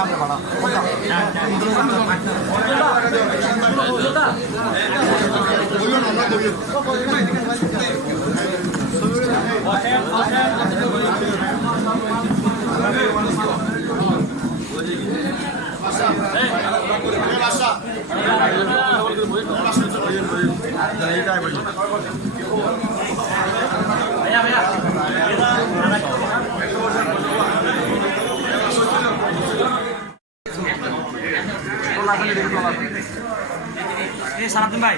সামনে বাড়া এই সারাদিন ভাই।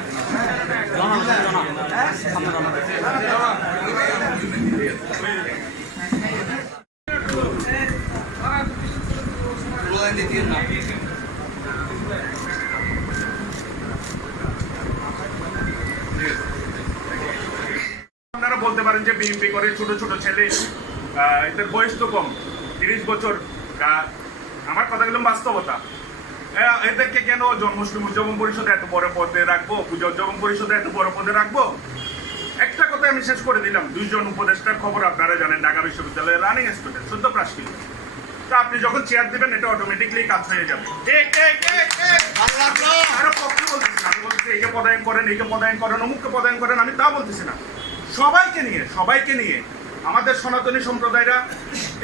আপনারা বলতে পারেন যে বিএমপি করে ছোট ছোট ছেলে এদের বয়স তো কম, তিরিশ বছর। আমার কথাগুলো বাস্তবতা। এদেরকে কেন জন্মাষ্টমী উদযাপন পরিষদে এত বড় পদে রাখব? পুজো উদযাপন পরিষদে এত বড় পদে রাখব? একটা কথা আমি শেষ করে দিলাম। দুইজন উপদেষ্টার খবর আপনারা জানেন ঢাকা বিশ্ববিদ্যালয়ের রানিং স্টুডেন্ট শুদ্ধ প্রাসকিল তো আপনি যখন চেয়ার দিবেন এটা অটোমেটিকলি কাজ হয়ে যাবে। আরও পক্ষে বলতেছি আমি বলছি একে পদায়ন করেন একে পদায়ন করেন অমুককে পদায়ন করেন আমি তা বলতেছি না। সবাইকে নিয়ে সবাইকে নিয়ে আমাদের সনাতনী সম্প্রদায়রা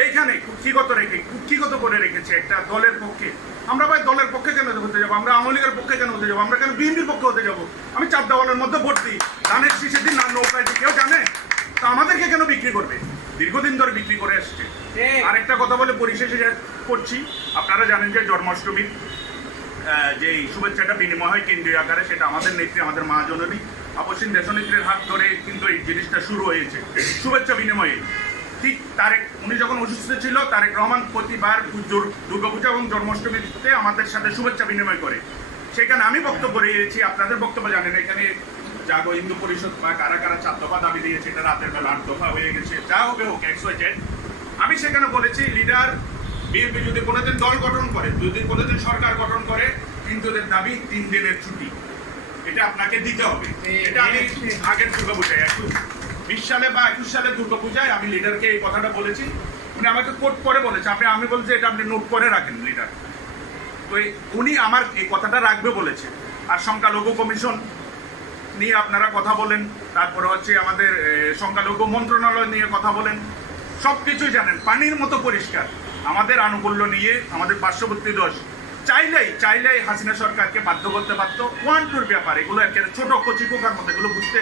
এইখানে কুক্ষিগত রেখে কুক্ষিগত করে রেখেছে একটা দলের পক্ষে। আমরা ভাই দলের পক্ষে কেন হতে যাব? আমরা আওয়ামী লীগের পক্ষে কেন হতে যাব? আমরা কেন বিএনপির পক্ষে হতে যাব? আমি চার দেওয়ালের মধ্যে ভোট দিই। ধানের শীষে দিন না নৌকায় কেউ জানে? তা আমাদেরকে কেন বিক্রি করবে? দীর্ঘদিন ধরে বিক্রি করে আসছে আরেকটা কথা বলে পরিশেষে করছি আপনারা জানেন যে জন্মাষ্টমীর আহ, যে শুভেচ্ছাটা বিনিময় হয় কেন্দ্রীয় আকারে সেটা আমাদের নেত্রী আমাদের মহাজননী আপসীন দেশনেত্রীর হাত ধরে কিন্তু এই জিনিসটা শুরু হয়েছে। শুভেচ্ছা বিনিময়ে। ঠিক তারেক উনি যখন অসুস্থ ছিল তারেক রহমান প্রতিবার দুর্গ- দুর্গাপূজা এবং জন্মাষ্টমীতে আমাদের সাথে শুভেচ্ছা বিনিময় করে। সেখানে আমি বক্তব্য দিয়েছি আপনাদের বক্তব্য জানেন এখানে জাগো হিন্দু পরিষদ বা কারা কারা চার দফা দাবি দিয়েছে এটা রাতের বেলা আট দফা হয়ে গেছে যা হবে হোক এক্স ওয়াই জেড। আমি সেখানে বলেছি লিডার বিএনপি যদি কোনোদিন দল গঠন করে যদি কোনোদিন সরকার গঠন করে হিন্দুদের দাবি তিন দিনের ছুটি। এটা আপনাকে দিতে হবে। এটা আমি আগের দুর্গাপূজায় একুশ বিশ সালে বা একুশ সালে দুর্গাপূজায় আমি লিডারকে এই কথাটা বলেছি। উনি আমাকে কোট করে বলেছে। আপনি আমি বলছি, এটা আপনি নোট করে রাখেন লিডার তো উনি আমার এই কথাটা রাখবে বলেছে। আর সংখ্যালঘু কমিশন নিয়ে আপনারা কথা বলেন। তারপরে হচ্ছে আমাদের সংখ্যালঘু মন্ত্রণালয় নিয়ে কথা বলেন। সব কিছুই জানেন। পানির মতো পরিষ্কার। আমাদের আনুকূল্য নিয়ে আমাদের পার্শ্ববর্তী দোষ চাইলেই চাইলেই হাসিনা সরকারকে বাধ্য করতে পারতো ওয়ান টুর ব্যাপার, এগুলো একেবারে ছোট কচি পোকার মতো, এগুলো বুঝতে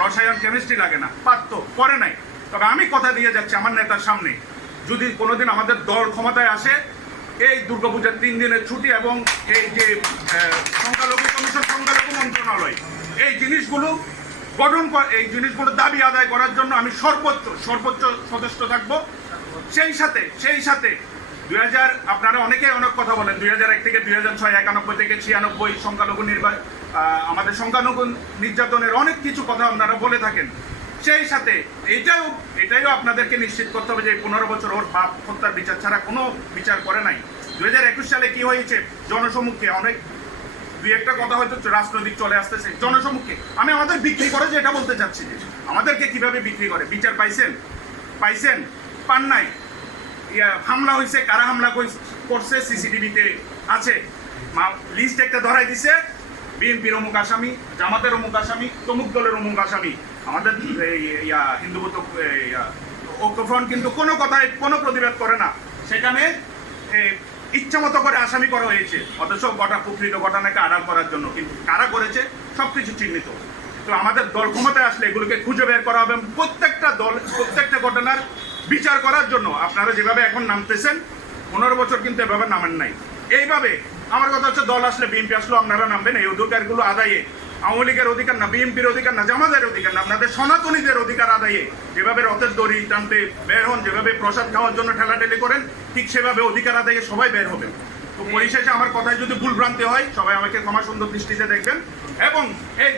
রসায়ন কেমিস্ট্রি লাগে না পারতো করে নাই। তবে আমি কথা দিয়ে যাচ্ছি আমার নেতার সামনে। যদি কোনোদিন আমাদের দল ক্ষমতায় আসে, এই দুর্গাপূজার তিন দিনের ছুটি এবং এই যে সংখ্যালঘু কমিশন, সংখ্যালঘু মন্ত্রণালয়, এই জিনিসগুলো গঠন এই জিনিসগুলো দাবি আদায় করার জন্য আমি সর্বোচ্চ সর্বোচ্চ সদস্য থাকব। সেই সাথে সেই সাথে দুই হাজার, আপনারা অনেকেই অনেক কথা বলেন। দুই হাজার এক থেকে দুই হাজার ছয়, একানব্বই থেকে ছিয়ানব্বই সংখ্যালঘু নির্বাচন আমাদের সংখ্যালঘু নির্যাতনের অনেক কিছু কথা আপনারা বলে থাকেন। সেই সাথে এটাও এটাইও আপনাদেরকে নিশ্চিত করতে হবে যে পনেরো বছর ওর বাপ হত্যার বিচার ছাড়া কোনো বিচার করে নাই। দু হাজার একুশ সালে কি হয়েছে? জনসমুখে অনেক, দুই একটা কথা হয়তো রাজনৈতিক চলে আসতেছে। জনসমুখে আমি আমাদের বিক্রি করে যে এটা বলতে চাচ্ছি যে, আমাদেরকে কীভাবে বিক্রি করে? বিচার পাইছেন? পাইছেন? পান নাই? হামলা হয়েছে কারা হামলা করছে সিসিটিভিতে, আছে। লিস্ট একটা ধরাই দিছে, বিএনপির অমুক আসামি, জামাতের অমুক আসামি, তমুক দলের অমুক আসামি। আমাদের ইয়া হিন্দু ঐক্যফ্রন্ট কিন্তু কোনো কথায় কোনো প্রতিবাদ করে না। সেখানে ইচ্ছা মতো করে আসামি করা হয়েছে। অথচ গোটা প্রকৃত ঘটনাকে আড়াল করার জন্য। কিন্তু কারা করেছে সব কিছু চিহ্নিত। তো আমাদের দল ক্ষমতায় আসলে এগুলোকে খুঁজে বের করা হবে। প্রত্যেকটা দল, প্রত্যেকটা ঘটনার বিচার করার জন্য আপনারা যেভাবে এখন নামতেছেন, পনেরো বছর কিন্তু এভাবে নামেন নাই। এইভাবে আমার কথা হচ্ছে দল আসলে বিএনপি আসলে, আপনারা নামবেন, এই অধিকারগুলো আদায়ে আওয়ামী লীগের অধিকার না, বিএনপির অধিকার না, জামাতের অধিকার না, আপনাদের সনাতনীদের অধিকার আদায়ে যেভাবে রথের দড়ি টানতে বের হন, যেভাবে প্রসাদ খাওয়ার জন্য ঠেলাঠেলি করেন, ঠিক সেভাবে অধিকার আদায়ে সবাই বের হবেন। তো পরিশেষে আমার কথায় যদি ভুল ভ্রান্তি হয়, সবাই আমাকে ক্ষমা সুন্দর দৃষ্টিতে দেখবেন। এবং এই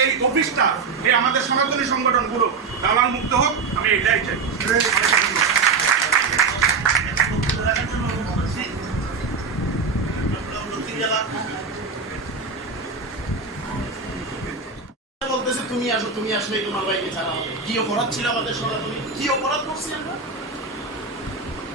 এই অফিসটা, এই আমাদের সনাতনী সংগঠনগুলো দালাল মুক্ত হোক, আমি এটাই চাই। বলতেছে, তুমি আসো, তুমি আসলে তোমার বাইকে ছাড়া হবে কি অপরাধ ছিল আমাদের সনাতনী? কি অপরাধ করছি আমরা?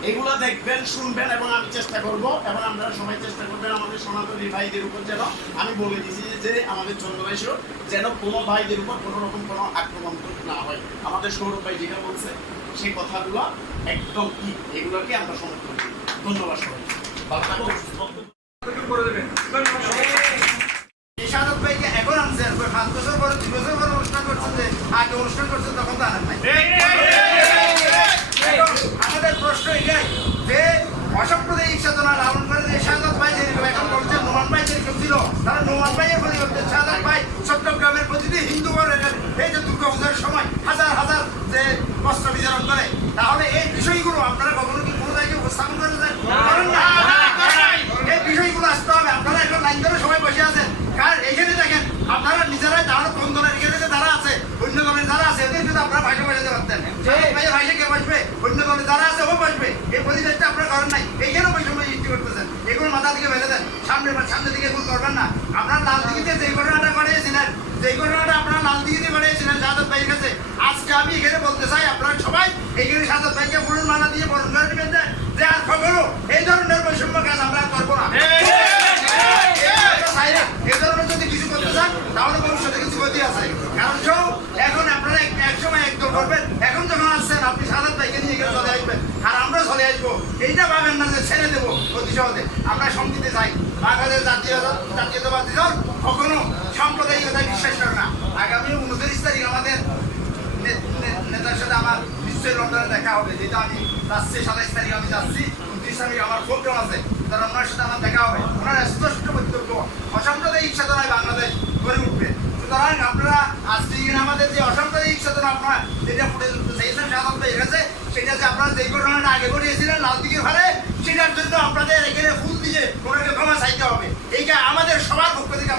এগুলো দেখবেন শুনবেন এবং আমি চেষ্টা করব এবং আপনারা সবাই চেষ্টা করবেন আমাদের সনাতনী ভাইদের উপর যেন আমি বলে দিয়েছি যে আমাদের চন্দ্রবাইশও যেন কোনো ভাইদের উপর কোনো রকম কোনো আক্রমণ না হয়। আমাদের সৌরভ ভাই যেটা বলছে সেই কথাগুলো একদম ঠিক। এগুলোকে আমরা সমর্থন করি। ধন্যবাদ সবাই এখন আনছেন ওই পাঁচ বছর পরে দুই বছর পরে অনুষ্ঠান করছেন যে আগে অনুষ্ঠান করছেন তখন তো আনেন নাই। আমাদের প্রশ্ন এটাই যে অসাম্প্রদায়িক চেতনা লালন করে যে শাহাদ ভাই যেরকম এখন বলছে নোমান ভাই যেরকম ছিল, তারা নোমান ভাইয়ের পরিবর্তে শাহাদ ভাই চট্টগ্রামের প্রতিটি হিন্দু ঘরের এই যে দুর্গা পূজার সময় হাজার হাজার যে বস্ত্র বিতরণ করে, তাহলে এই বিষয়গুলো আপনারা কখনো কি কোনো জায়গায় উপস্থাপন করে দেন করেন না এই বিষয়গুলো আসতে হবে আপনারা এখন লাইন ধরে সবাই বসে আছেন কারণ এখানে দেখেন আপনারা নিজেরাই তাহলে কোন দলের এখানে যে যারা আছে অন্য দলের যারা আছে এদের কিন্তু আপনারা ভাষা বসাতে পারতেন ভাইয়ের ভাইসে কে বসবে অন্য দলের যারা আছে ও বসবে এই পরিবেশটা আপনারা করেন নাই এইখানে বৈষম্য সৃষ্টি করতেছেন এগুলো মাথা থেকে ফেলে দেন সামনে সামনে দিকে এগুলো করবেন না আপনারা লাল দিঘিতে যে ঘটনাটা ঘটিয়েছিলেন যে ঘটনাটা আপনারা লাল দিঘিতে ঘটিয়েছিলেন সাদত ভাইয়ের কাছে আজকে আমি এখানে বলতে চাই আপনারা সবাই এইখানে সাদত ভাইকে ফুলের মালা দিয়ে বরণ করে নেবেন যে আর কখনো এই ধরনের বৈষম্য কাজ আমরা করব না। এ ধরনের যদি কিছু করতে চান তাহলে ভবিষ্যতে কিছু গতি আছে। কারণ সব এখন আপনারা এক- সময় একদম করবেন এখন যখন আসছেন আপনি সাধারণ ভাইকে নিয়ে চলে আসবেন আর আমরা চলে আসব। এইটা ভাবেন না যে ছেড়ে দেবো অতি সহজে আমরা সম্মিতে চাই বাংলাদেশ জাতীয় জাতীয়তাবাদী দল কখনো সাম্প্রদায়িকতায় বিশ্বাস করে না। আগামী উনত্রিশ তারিখ আমাদের নেতার সাথে আমার নিশ্চয়ই লন্ডনে দেখা হবে। যেটা আমি যাচ্ছি সাতাইশ তারিখ আমি যাচ্ছি, উনত্রিশ তারিখ আমার প্রোগ্রাম আছে। তারা ওনার সাথে আমার দেখা হবে। ওনার স্পষ্ট বক্তব্য, অসাম্প্রদায়িক চেতনায় বাংলাদেশ গড়ে উঠবে। সুতরাং আপনারা আজকে আমাদের যে অসাম্প্রদায়িক চেতনা আপনারা যেটা ফুটে চাইছেন সাধারণত গেছে সেটা যে আপনারা যেই ঘটনাটা আগে ঘটিয়েছিলেন দিকের ফলে সেটার জন্য আপনাদের এখানে ফুল দিয়ে ওনাকে ক্ষমা চাইতে হবে। এইটা আমাদের সবার পক্ষ থেকে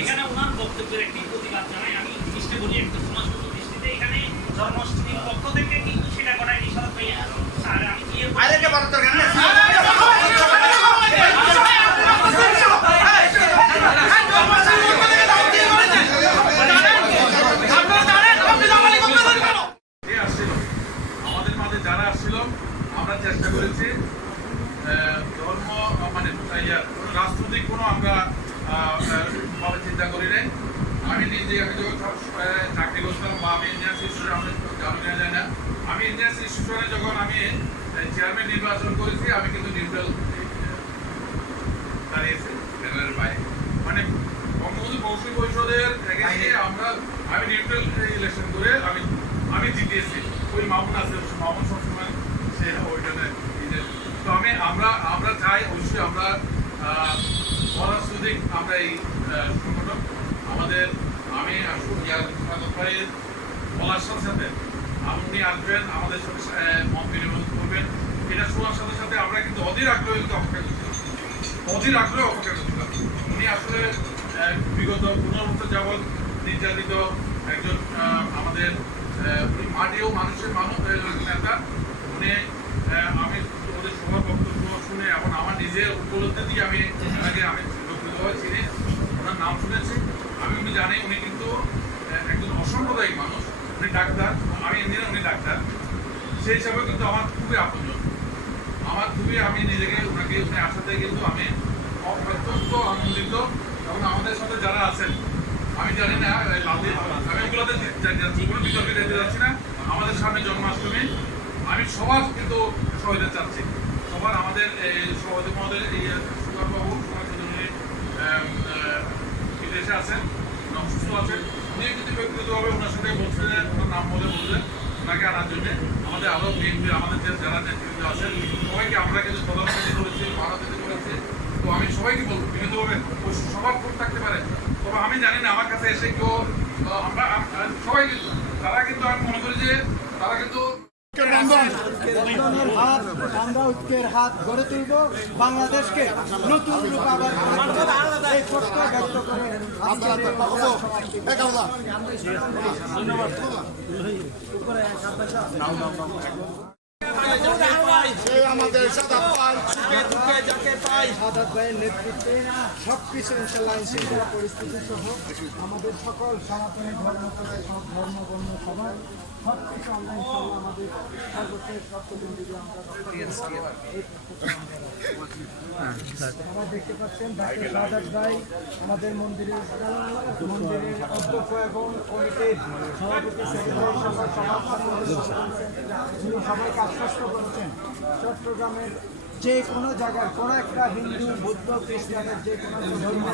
এখানে ওনার বক্তব্যের একটি প্রতিবাদ জানাই আমি জিনিসটা বলি একটা সমাজগত দৃষ্টিতে এখানে জন্মাষ্টমীর পক্ষ থেকে কিন্তু সেটা করায় নিষাদ ভাইয়া স্যার আমি কি এর আরেকটা বলার দরকার নেই কে আসছিল আমাদের মাঝে যারা আসছিল আমরা চেষ্টা করেছি আহ, ধর্ম মানে ইয়া, কোনো রাজনৈতিক কোনো আমরা আহ, আহ, ভাবে চিন্তা করি নাই আমি নিজে আমি যখন সব, আহ, চাকরি করতাম বা আমি ইন্ডিয়ান শিশুরা আমি জানি না যায় না আমি ইন্ডিয়ান শিশুরা যখন আমি চেয়ারম্যান করেছি আমি কিন্তু নিউট্রাল দাঁড়িয়েছি প্যানেলের বাইরে মানে বঙ্গবন্ধু কৌশল পরিষদের থেকে আমরা আমি নিউট্রাল ইলেকশন করে আমি আমি জিতিয়েছি। ওই মামুন আছে মামুন সবসময় সে তো আমি আমরা আমরা চাই অবশ্যই আমরা আমরা এই সংগঠন আমাদের আমি আসুন ইয়ার ভাইয়ের বলার সাথে সাথে আপনি আসবেন আমাদের আহ, মত বিনিময় করবেন। এটা শোনার সাথে সাথে আমরা কিন্তু অধীর আগ্রহে কিন্তু অপেক্ষা করছিলাম অধীর আগ্রহে অপেক্ষা করছিলাম উনি আসলে বিগত পনেরো যাবৎ নির্যাতিত একজন আমাদের উনি মাটিও মানুষের মানুষ নেতা। উনি আমি ওদের সবার বক্তব্য শুনে এখন আমার নিজের উপলব্ধি দিয়ে আমি ওনাকে আমি ব্যক্তিগতভাবে চিনি ওনার নাম শুনেছি। আমি উনি জানি উনি কিন্তু একজন অসাম্প্রদায়িক মানুষ। উনি ডাক্তার, আমি ইঞ্জিনিয়ার উনি ডাক্তার। সেই হিসাবে কিন্তু আমার খুবই আপনজন। আমার আমি নিজেকে ওনাকে উনি আসাতে কিন্তু আমি অত্যন্ত আনন্দিত। এবং আমাদের সাথে যারা আছেন আমি জানি না আমি ওগুলোতে কোনো বিতর্কে যেতে যাচ্ছি না আমাদের সামনে জন্মাষ্টমী আমি সবার কিন্তু সহযোগিতা চাচ্ছি। সবার আমাদের সভাপতি মহোদয় এই আহ, বিদেশে আছেন অসুস্থ আছেন। উনি কিন্তু ব্যক্তিগতভাবে ওনার সাথে বলছিলেন ওনার নাম বলে বললেন ওনাকে আনার জন্য। আমাদের আরও বিএনপি আমাদের যারা নেতৃত্ব আছেন সবাইকে আমরা কিন্তু প্রধানমন্ত্রী করেছি ভারতীয় করেছি। তো আমি সবাইকে বলব বিনীতভাবে ওই সবার ভোট থাকতে পারে। তবে আমি জানি না আমার কাছে এসে কেউ আমরা সবাই কিন্তু তারা কিন্তু আমি মনে করি যে তারা কিন্তু হাত আমরা ঐক্যের হাত গড়ে তুলব বাংলাদেশকে নতুন রূপ আবার এই প্রত্যয় ব্যক্ত করে ভাইয়ের নেতৃত্বে সব কিছু ইনশাল্লাহ ইনশাল্লাহ পরিস্থিতি সহ আমাদের সকল সনাতনী ধর্ম সব ধর্ম বর্ণ সবাই আমরা আমাদের দেখতে পাচ্ছেন আমাদের মন্দিরের মন্দিরের চট্টগ্রামের যে কোনো জায়গার কোনো একটা হিন্দু বৌদ্ধ খ্রিস্টানের যে কোনো ধর্ম